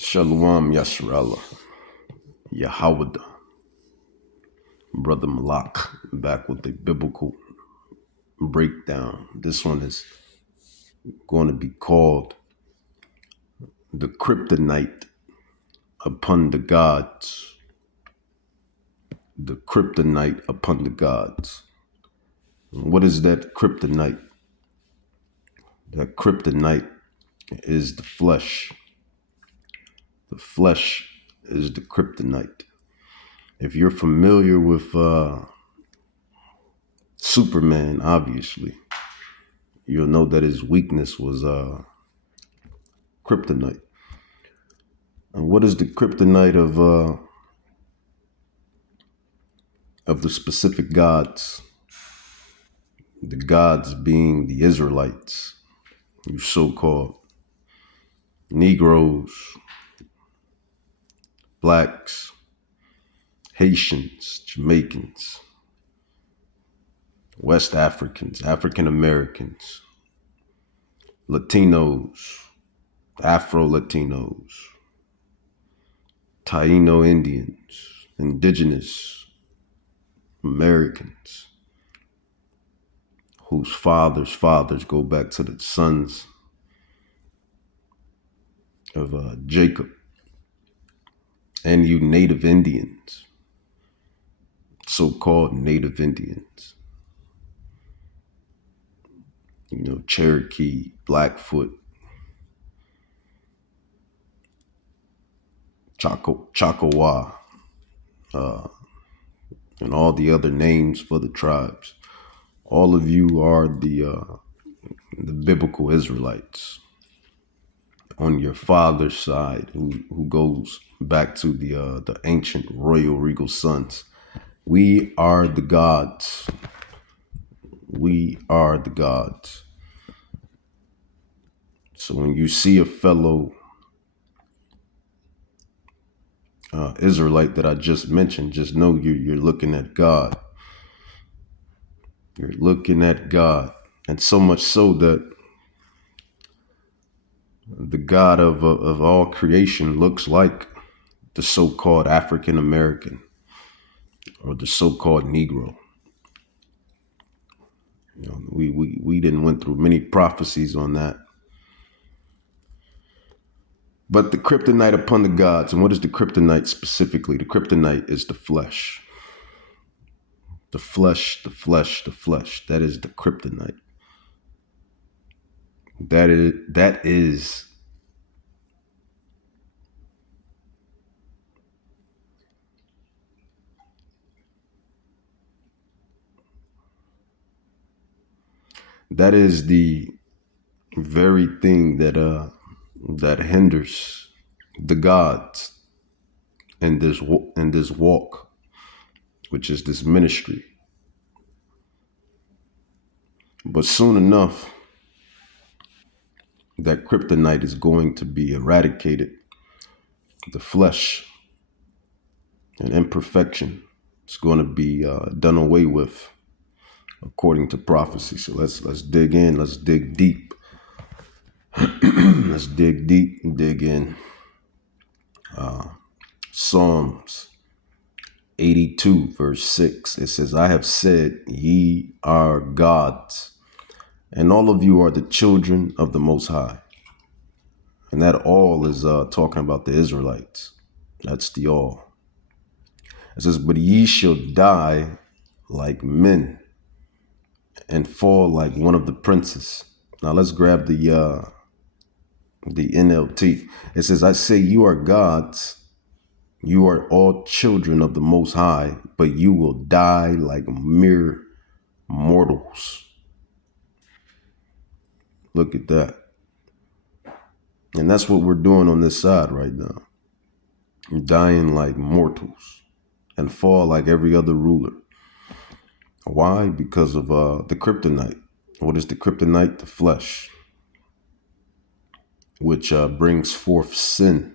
Shalom Yasharallah, Yahawada, Brother Malak, back with the biblical breakdown. This one is going to be called The Kryptonite Upon the Gods. The Kryptonite Upon the Gods. What is that kryptonite? That kryptonite is the flesh. The flesh is the kryptonite. If you're familiar with Superman, obviously, you'll know that his weakness was kryptonite. And what is the kryptonite of the specific gods? The gods being the Israelites, you so-called Negroes, blacks, Haitians, Jamaicans, West Africans, African Americans, Latinos, Afro-Latinos, Taino Indians, indigenous Americans, whose fathers go back to the sons of Jacob, and you Native Indians, so-called Native Indians, Cherokee, Blackfoot, Choctaw, and all the other names for the tribes. All of you are the biblical Israelites on your father's side, who goes back to the ancient royal regal sons. We are the gods. We are the gods. So when you see a fellow Israelite that I just mentioned, just know you're looking at God. You're looking at God. And so much so that the God of all creation looks like the so-called African American or the so-called Negro. We didn't went through many prophecies on that. But the kryptonite upon the gods, and what is the kryptonite specifically? The kryptonite is the flesh. The flesh, the flesh, the flesh. That is the kryptonite. That is the very thing that hinders the gods in this walk, which is this ministry. But soon enough, that kryptonite is going to be eradicated. The flesh and imperfection is going to be done away with, according to prophecy. So let's dig in. Let's dig deep. Let's dig deep and dig in. Psalms 82 verse 6. It says, I have said, ye are gods, and all of you are the children of the Most High. And that all is talking about the Israelites. That's the all. It says, but ye shall die like men and fall like one of the princes. Now let's grab the NLT. It says, I say you are gods. You are all children of the Most High, but you will die like mere mortals. Look at that. And that's what we're doing on this side right now. Dying like mortals and fall like every other ruler. Why? Because of the kryptonite. What is the kryptonite? The flesh, which brings forth sin.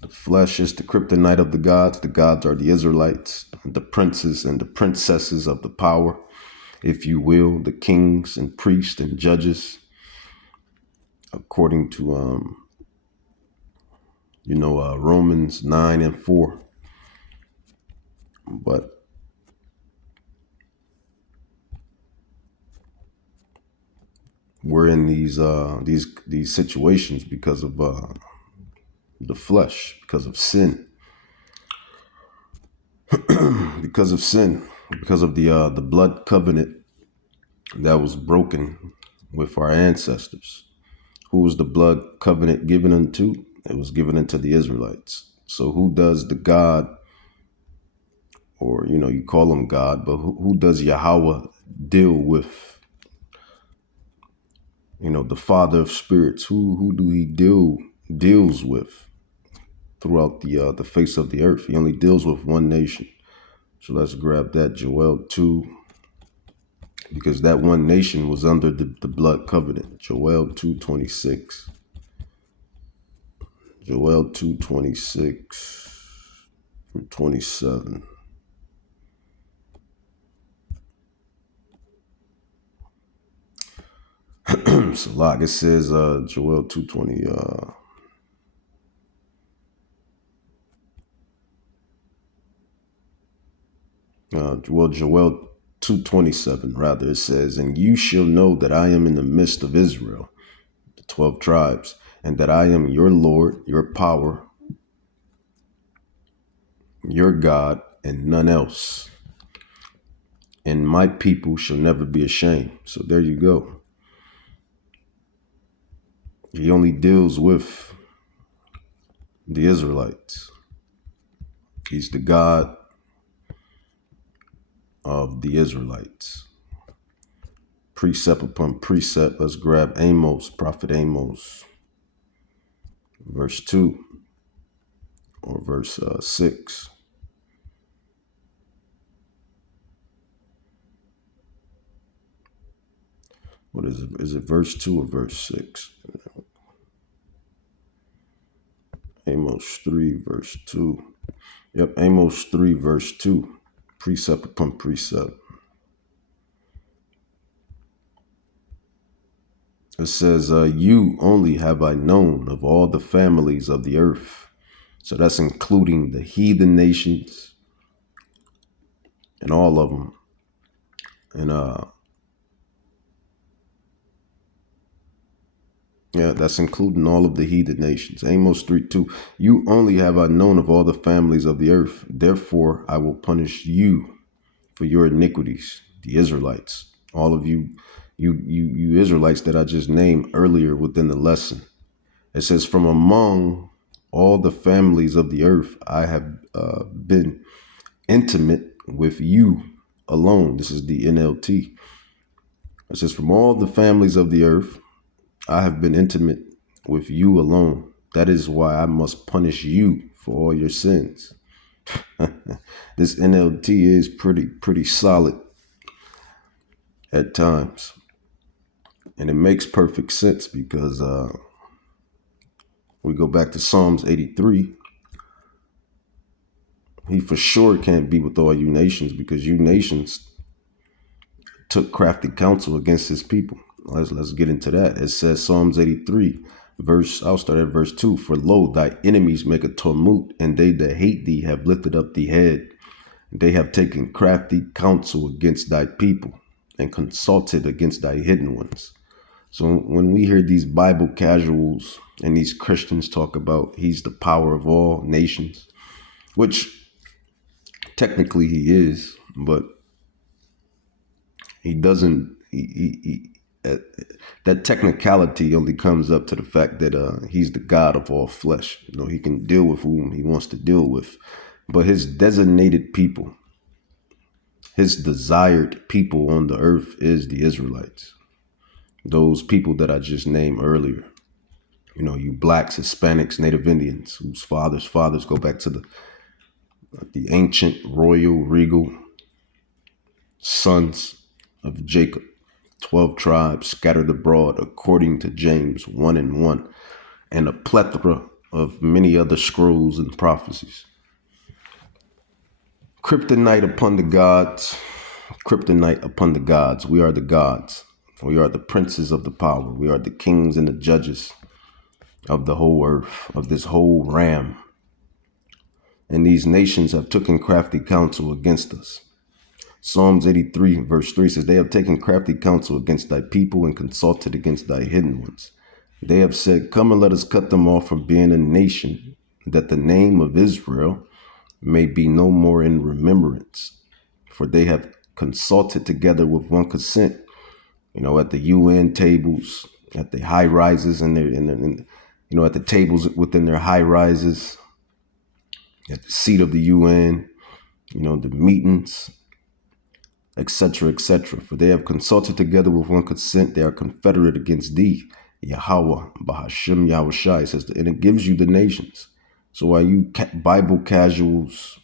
The flesh is the kryptonite of the gods. The gods are the Israelites, the princes and the princesses of the power, if you will, the kings and priests and judges. according to, Romans 9:4. But we're in these situations because of the flesh, because of sin, because of sin, because of the blood covenant that was broken with our ancestors. Who was the blood covenant given unto? It was given unto the Israelites. So who does the God, or you call him God, but who does Yahweh deal with? The Father of spirits. Who do he deals with throughout the face of the earth? He only deals with one nation. So let's grab that, Joel 2, because that one nation was under the blood covenant. Joel 2:26. Joel 2:26 through 27. So like it says, Joel 2:20. Joel 2:27 rather, it says, "And you shall know that I am in the midst of Israel, the 12 tribes, and that I am your Lord, your power, your God, and none else. And my people shall never be ashamed." So there you go. He only deals with the Israelites. He's the God of the Israelites. Precept upon precept. Let's grab Amos, Prophet Amos, verse 2 or verse 6. What is it? Is it verse 2 or verse 6? Amos 3, verse 2. Yep, Amos 3, verse 2. Precept upon precept. It says, "You only have I known of all the families of the earth." So that's including the heathen nations and all of them. And yeah, that's including all of the heathen nations. Amos 3:2. "You only have I known of all the families of the earth. Therefore, I will punish you for your iniquities," the Israelites. All of you Israelites that I just named earlier within the lesson. It says, "From among all the families of the earth, I have been intimate with you alone." This is the NLT. It says, "From all the families of the earth, I have been intimate with you alone. That is why I must punish you for all your sins." This NLT is pretty solid at times. And it makes perfect sense because we go back to Psalms 83. He for sure can't be with all you nations because you nations took crafty counsel against his people. Let's get into that. It says Psalms 83, I'll start at verse 2. "For lo, thy enemies make a tumult, and they that hate thee have lifted up the head. They have taken crafty counsel against thy people and consulted against thy hidden ones." So when we hear these Bible casuals and these Christians talk about he's the power of all nations, which technically he is, but he doesn't, that technicality only comes up to the fact that he's the God of all flesh. He can deal with whom he wants to deal with, but his designated people, his desired people on the earth is the Israelites. Those people that I just named earlier. You blacks, Hispanics, Native Indians, whose fathers go back to the ancient royal regal sons of Jacob. 12 tribes scattered abroad according to James 1:1, and a plethora of many other scrolls and prophecies. Kryptonite upon the gods. Kryptonite upon the gods. We are the gods. We are the princes of the power. We are the kings and the judges of the whole earth, of this whole ram. And these nations have taken crafty counsel against us. Psalms 83 verse 3 says, they have taken crafty counsel against thy people and consulted against thy hidden ones. They have said, come and let us cut them off from being a nation, that the name of Israel may be no more in remembrance. For they have consulted together with one consent, at the UN tables, at the high rises, and at the tables within their high rises, at the seat of the UN, the meetings, etc., etc. For they have consulted together with one consent. They are confederate against thee, Yahweh, Bahashim Yahushai, says, and it gives you the nations. So while you Bible casuals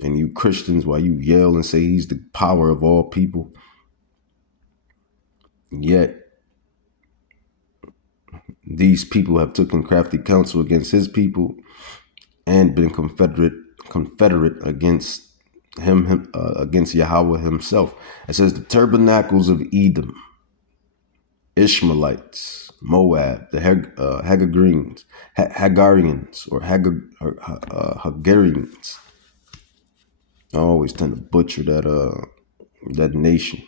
and you Christians, while you yell and say he's the power of all people, yet these people have taken crafty counsel against his people and been confederate against against Yahweh himself. It says the tabernacles of Edom, Ishmaelites, Moab, the Hagarians, or Hagarians. I always tend to butcher that nation.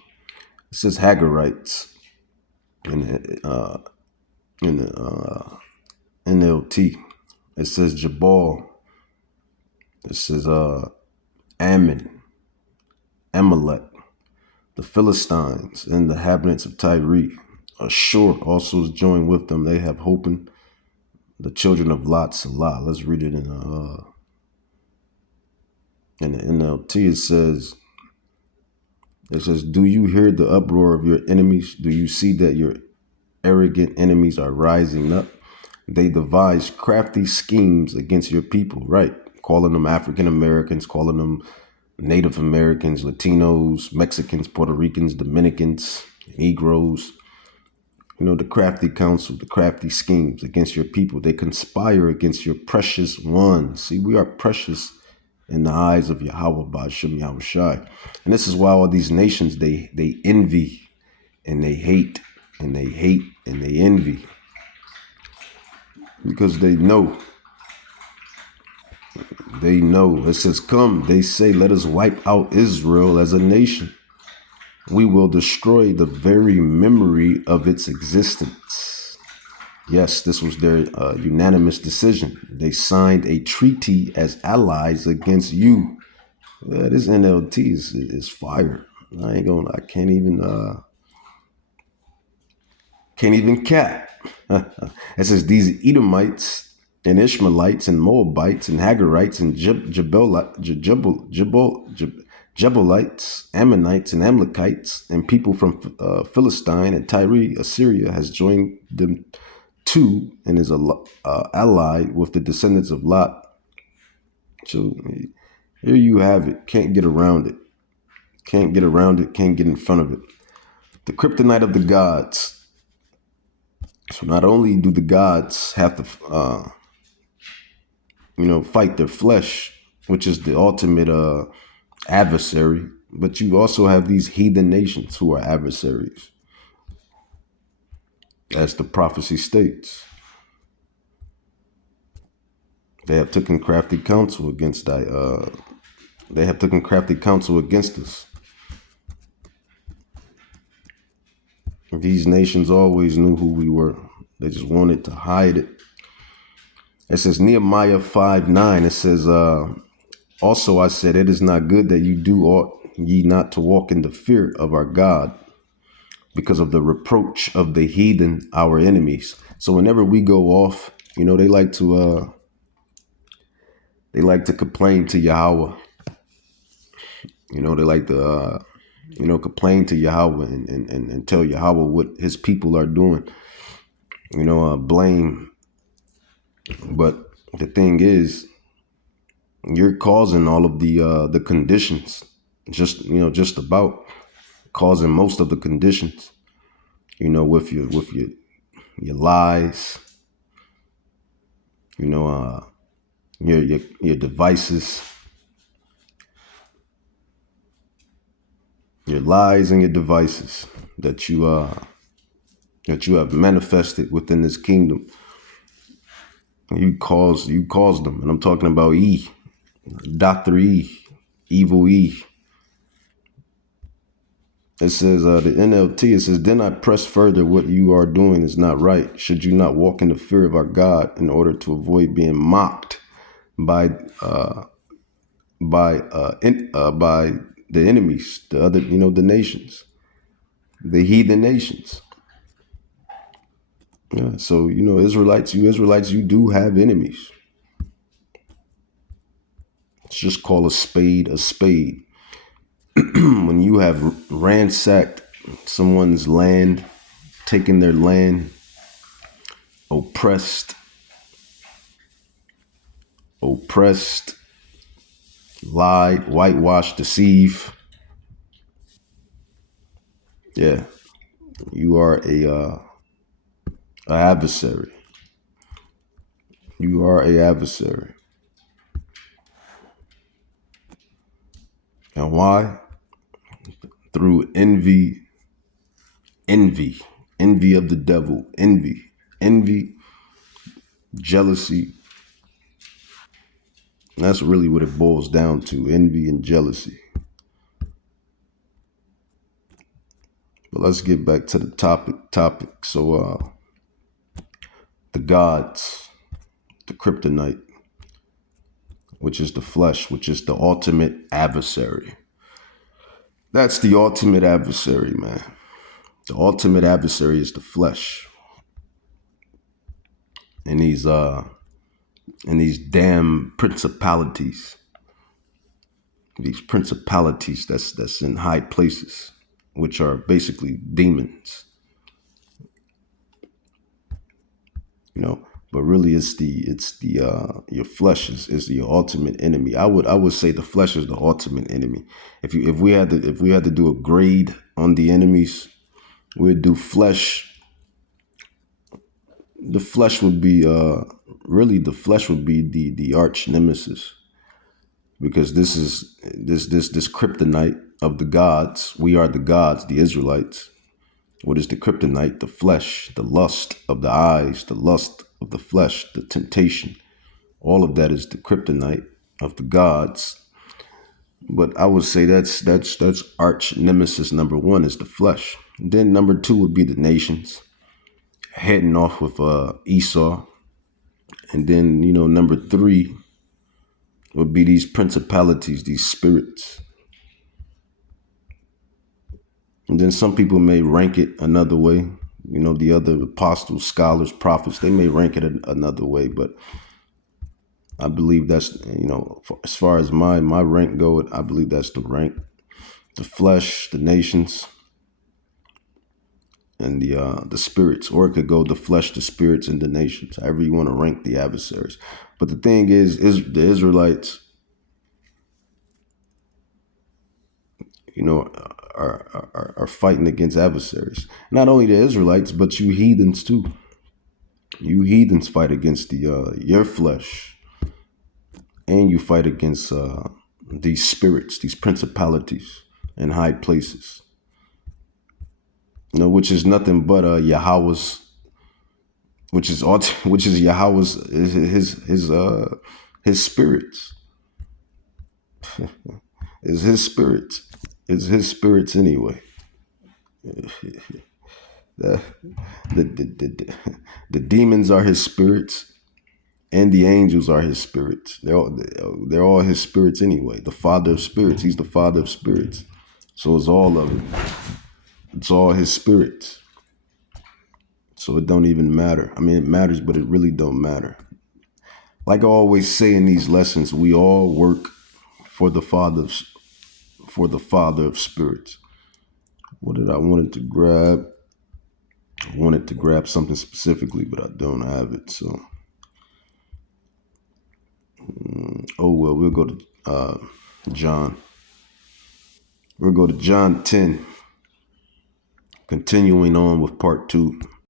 It says Hagarites in the NLT. It says Jabal. It says Ammon, Amalek, the Philistines, and the inhabitants of Tyre. Ashur also is joined with them. They have hopen, the children of Lot, Salah. Let's read it in the NLT. It says, do you hear the uproar of your enemies? Do you see that your arrogant enemies are rising up? They devise crafty schemes against your people, right? Calling them African Americans, calling them Native Americans, Latinos, Mexicans, Puerto Ricans, Dominicans, Negroes. The crafty counsel, the crafty schemes against your people. They conspire against your precious ones. See, we are precious in the eyes of Yahweh Ba'ashem Yahushai. And this is why all these nations, they envy and they hate and they hate and they envy. Because they know. They know. It says, come, they say, let us wipe out Israel as a nation. We will destroy the very memory of its existence. Yes, this was their unanimous decision. They signed a treaty as allies against you. This NLT is fire. I can't even cap. It says these Edomites and Ishmaelites and Moabites and Hagarites and Jebuelites, Ammonites and Amalekites and people from Philistine and Tyre, Assyria has joined them too and is allied with the descendants of Lot. So here you have it. Can't get around it. Can't get around it. Can't get in front of it. The kryptonite of the gods. So not only do the gods have to, fight their flesh, which is the ultimate adversary, but you also have these heathen nations who are adversaries, as the prophecy states. They have taken crafty counsel against they have taken crafty counsel against us. These nations always knew who we were. They just wanted to hide it. It says Nehemiah 5:9. It says, also I said, it is not good that you do ought ye not to walk in the fear of our God, because of the reproach of the heathen, our enemies. So whenever we go off, they like to complain to Yahweh. They like to complain to Yahweh and tell Yahweh what his people are doing. Blame. But the thing is, you're causing all of the conditions, just about causing most of the conditions, with your lies, your devices, your lies and your devices. that you have manifested within this kingdom. You caused them, and I'm talking about E, Dr. E, Evil E. It says, the NLT, it says, then I press further, what you are doing is not right. Should you not walk in the fear of our God in order to avoid being mocked by the enemies, the other, the nations, the heathen nations. Yeah, so, Israelites, you do have enemies. Let's just call a spade a spade. When you have ransacked someone's land, taken their land, oppressed, lied, whitewashed, deceive. Yeah, you are a adversary. You are a adversary. And why? Through envy of the devil, envy, jealousy. And that's really what it boils down to, envy and jealousy. But let's get back to the topic. So the gods, the kryptonite, which is the flesh, which is the ultimate adversary. That's the ultimate adversary, man. The ultimate adversary is the flesh. And these damn principalities. These principalities that's in high places, which are basically demons. But really it's the your flesh is the ultimate enemy. I would say the flesh is the ultimate enemy. If we had to do a grade on the enemies, we'd do flesh. The flesh would be the arch nemesis, because this is this kryptonite of the gods. We are the gods, the Israelites. What is the kryptonite? The flesh, the lust of the eyes, the lust of the flesh, the temptation. All of that is the kryptonite of the gods. But I would say that's arch nemesis number one is the flesh. Then number two would be the nations, heading off with Esau. And then, number three would be these principalities, these spirits. And then some people may rank it another way. The other apostles, scholars, prophets, they may rank it another way. But I believe that's, as far as my rank go, I believe that's the rank. The flesh, the nations, and the spirits. Or it could go the flesh, the spirits, and the nations. However you want to rank the adversaries. But the thing is the Israelites, are fighting against adversaries. Not only the Israelites, but you heathens too. You heathens fight against your flesh, and you fight against these spirits, these principalities in high places. Which is nothing but Yahweh's, which is Yahweh's his spirits. Is his spirits. It's his spirits anyway. The demons are his spirits, and the angels are his spirits. They're all his spirits anyway. The Father of spirits. He's the Father of spirits. So it's all of it. It's all his spirits. So it don't even matter. I mean, it matters, but it really don't matter. Like I always say in these lessons, we all work for the Father of spirits. What did I wanted to grab? I wanted to grab something specifically, but I don't have it. So, we'll go to John. We'll go to John 10, continuing on with part 2.